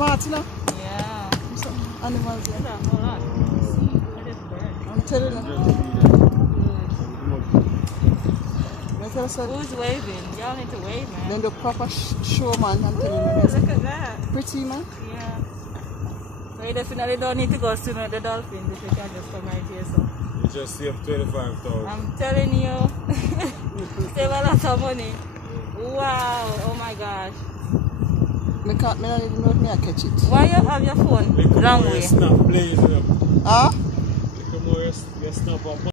smart, you know? Yeah. Some animals there. Look at hold on. See, look at this bird. I'm telling you. Good. Who's waving? Y'all need to wave, man. Then the proper show, man. I'm telling you. Ooh, look at that. Pretty, man. Yeah. So you definitely don't need to go swimming with the dolphins if you can just come right here, so. You just save 25,000. I'm telling you. Save a lot of money. Wow. Oh my gosh. I don't even know if I catch it. Why you have your phone long way? Snap blazing up. Huh? Look more you snap up.